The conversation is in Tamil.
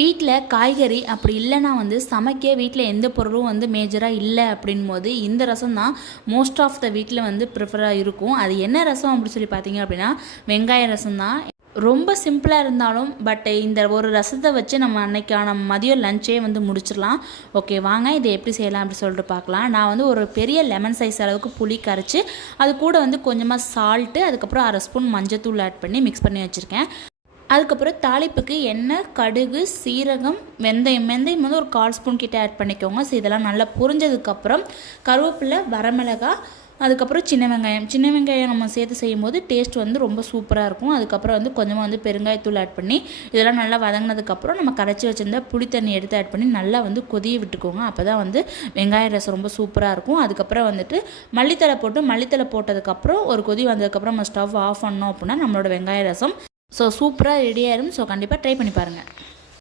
வீட்டில் காய்கறி அப்படி இல்லைன்னா சமைக்க வீட்டில் எந்த பொருளும் மேஜராக இல்லை அப்படின்போது இந்த ரசம் தான் மோஸ்ட் ஆஃப் த வீட்டில் ப்ரிஃபராக இருக்கும். அது என்ன ரசம் அப்படின்னு சொல்லி பார்த்தீங்க அப்படின்னா வெங்காய ரசம் தான். ரொம்ப சிம்பிளாக இருந்தாலும் பட் இந்த ஒரு ரசத்தை வச்சு நம்ம அன்னைக்கான மதியம் லஞ்சே முடிச்சிடலாம். ஓகே, வாங்க இதை எப்படி செய்யலாம் அப்படி சொல்லிட்டு பார்க்கலாம். நான் ஒரு பெரிய லெமன் சைஸ் அளவுக்கு புளி கரைச்சி அது கூட கொஞ்சமாக சால்ட்டு, அதுக்கப்புறம் 1/2 ஸ்பூன் மஞ்சத்தூள் ஆட் பண்ணி மிக்ஸ் பண்ணி வச்சுருக்கேன். அதுக்கப்புறம் தாளிப்புக்கு எண்ணெய், கடுகு, சீரகம், வெந்தயம் ஒரு 1/4 ஸ்பூன் கிட்ட ஆட் பண்ணிக்கோங்க. ஸோ இதெல்லாம் நல்லா பொரிஞ்சதுக்கப்புறம் கருவேப்பிலை, வரமிளகாய், அதுக்கப்புறம் சின்ன வெங்காயம் நம்ம சேர்த்து செய்யும் போது டேஸ்ட் ரொம்ப சூப்பராக இருக்கும். அதுக்கப்புறம் கொஞ்சமாக பெருங்காயத்தூள் ஆட் பண்ணி இதெல்லாம் நல்லா வதங்கினதுக்கப்புறம் நம்ம கரைச்சி வச்சுருந்த புளி தண்ணி எடுத்து ஆட் பண்ணி நல்லா கொதிய விட்டுக்கோங்க. அப்போ தான் வெங்காய ரசம் ரொம்ப சூப்பராக இருக்கும். அதுக்கப்புறம் மல்லித்தலை போட்டதுக்கப்புறம் ஒரு கொதி வந்ததுக்கப்புறம் நம்ம ஸ்டவ் ஆஃப் பண்ணோம் அப்படின்னா நம்மளோட வெங்காய ரசம் சூப்பராக ரெடி ஆயிடும். கண்டிப்பாக ட்ரை பண்ணி பாருங்கள்.